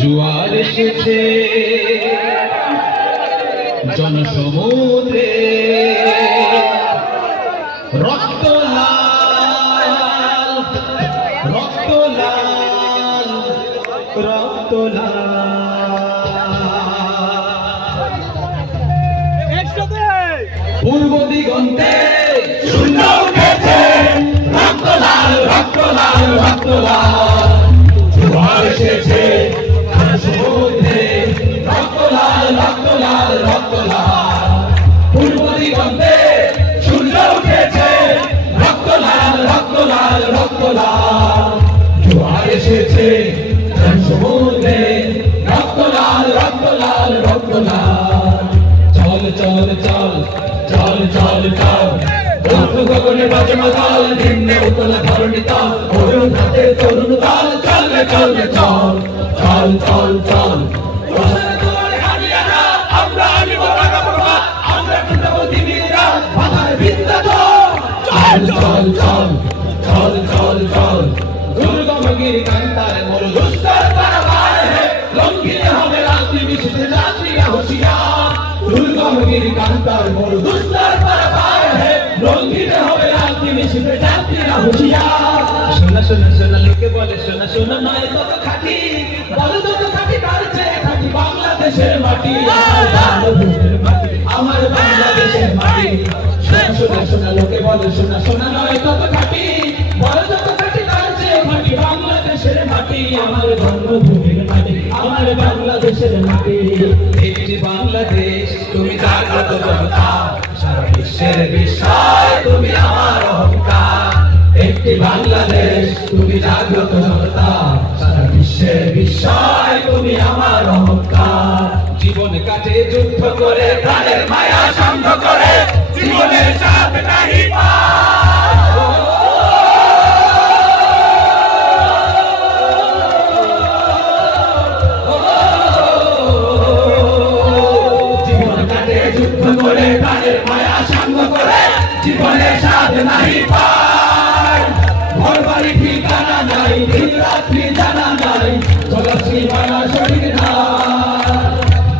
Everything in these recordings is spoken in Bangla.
জোয়ার এসেছে জনসমুদ্রে, রক্ত লাল রক্ত লাল রক্ত লাল। পূর্ব দিগন্তে শূন্য উঠেছে, রক্ত লাল রক্ত লাল রক্ত লাল। জোয়ার এসেছে সমুদ্রে, রক্ত লাল রক্ত লাল রক্ত লাল। পূর্ব দিগন্তে সূর্য উঠেছে, রক্ত লাল রক্ত লাল রক্ত লাল। জোয়ার এসেছে সমুদ্রে, রক্ত লাল রক্ত লাল রক্ত লাল। চল চল চল চল চল চল, গগনে বাজনা তাল, নিম্নে উতলা ধরণী তাল, অরুণ হাতের তরুণ তাল। চল রে চল রে চল চল চল চল। আমরা আনিব রাগা প্রভা, আমরা পিতাব দিবিরা বাধার বিদ্যা। চল চল চল চল চল চল। দুর্গমগিরি কান্তার মোর দুস্তর পারাবার হে, লঙ্ঘিতে হবে রাত্রি বিশেষে যাত্রীরা হুঁশিয়ার। দুর্গমগিরি কান্তার মোর দুস্তর পারাবার হে, লঙ্ঘিতে হবে রাত্রি বিশেষে যাত্রীরা হুঁশিয়ার। শোনা শোনা শোনা লোকে বলে, শোনা শোনা নয় কত খাঁটি, বলো তো খাঁটি তার চেয়ে খাঁটি বাংলাদেশের মাটি। আমার বাংলাদেশের মাটি। শোনা শোনা শোনা লোকে বলে, শোনা শোনা নয় কত খাঁটি, বলো তো খাঁটি তার চেয়ে খাঁটি বাংলাদেশের মাটি। আমার জন্মভূমির মাটি, আমার বাংলাদেশের মাটি। একটি বাংলাদেশ তুমি জাগ্রত জনতা, সারা বিশ্বের বিস্ময় তুমি আমার অহংকার। একটি বাংলাদেশ তুমি জাগ্রত জনতা, সারা বিশ্বের বিস্ময় তুমি আমার অহংকার। জীবন কাটে যুদ্ধ করে, প্রাণের মায়া সান্ধ্য করে, জীবনের সাথ নাহি জীবন কাটে যুদ্ধ করে, প্রাণের মায়া সান্ধ্য করে, জীবনের সাথ নাহি পায়। ঘর বাড়ি ঠিকানা নাই, দিন রাত্রি জানা নাই, চলাচ্ছি মানা শরীর না।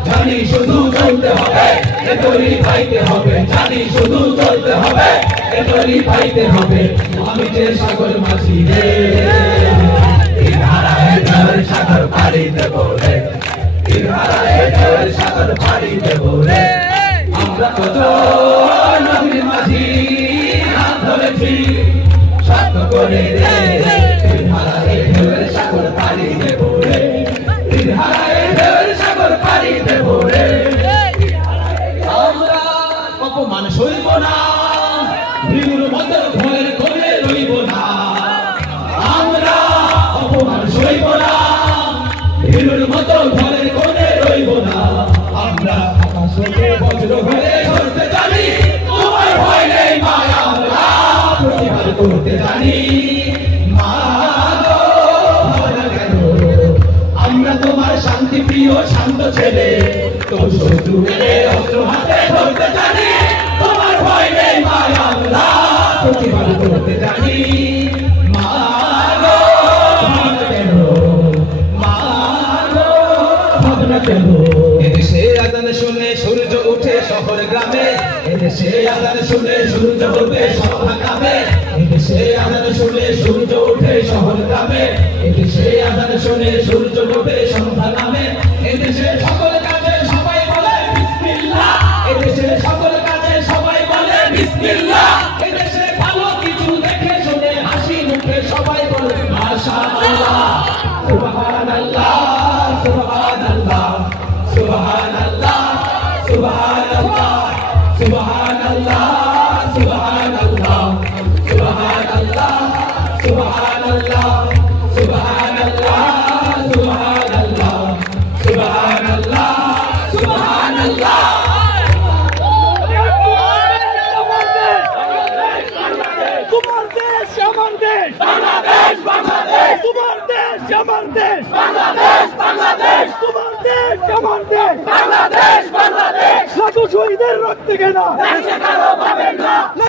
জানি শুধু চলতে হবে, এতরি পাইতে হবে, জানি শুধু চলতে হবে, এতরি পাইতে হবে। আমি যে সাগর মাঝি রে, ইনারায় ঢেউয়ের সাগর পাড়ি দেব রে, ইনারায় ঢেউয়ের সাগর পাড়ি দেব রে। আমরা কত নদীর মাঝি হাত ধরেছি শক্ত করে রে, ইনারায় ঢেউয়ের সাগর পাড়ি দেব রে, ইনারায় ঢেউয়ের সাগর পাড়ি দেব রে। আমরা অপমান সইব না, ভীরুর মতো ঘরের কোণে রইব না। আমরা অপমান সইব না, ভীরুর মতো ঘরের কোণে রইব না। আমরা আকাশ হতে বজ্র হয়ে ধরতে জানি, তোমার ভয় নেই মা, আমরা প্রতিবাদ করতে জানি। মা গো ভয় না কেন, আমরা তোমার শান্তি প্রিয় শান্ত ছেলে, তো শত্রু এলে অস্ত্র হাতে ধরতে জানি। তোমার ভয় নেই মা, আমরা প্রতিবাদ করতে জানি। মা গো ভয় না কেন, মা গো ভয় না কেন। এদেশে আজান শুনে সূর্য উঠে শহর গ্রামে, এদেশে আজান শুনে সূর্য উঠে সভা গ্রামে, এদেশে আজান শুনে সূর্য উঠে শহর গ্রামে, এদেশে আজান শুনে সূর্য উঠে সন্ধ্যা নামে। এদেশে সকল কাজে সবাই বলে বিসমিল্লাহ, এদেশে সকল কাজে সবাই বলে বিসমিল্লাহ। এদেশে ভালো কিছু দেখে শুনে হাসি মুখে সবাই বলে মাশাআল্লাহ, সুবহানাল্লাহ সুবহানাল্লাহ সুবহানাল্লাহ সুবহানাল্লাহ সুবহানাল্লাহ সুবহানাল্লাহ সুবহানাল্লাহ সুবহানাল্লাহ সুবহানাল্লাহ সুবহানাল্লাহ সুবহানাল্লাহ সুবহানাল্লাহ। তোমার দেশ আমার দেশ, বাংলাদেশ বাংলাদেশ। তোমার দেশ আমার দেশ, বাংলাদেশ বাংলাদেশ। তোমার দেশ আমার দেশ, বাংলাদেশ বাংলাদেশ। লাখো শহীদের রক্তে কেনা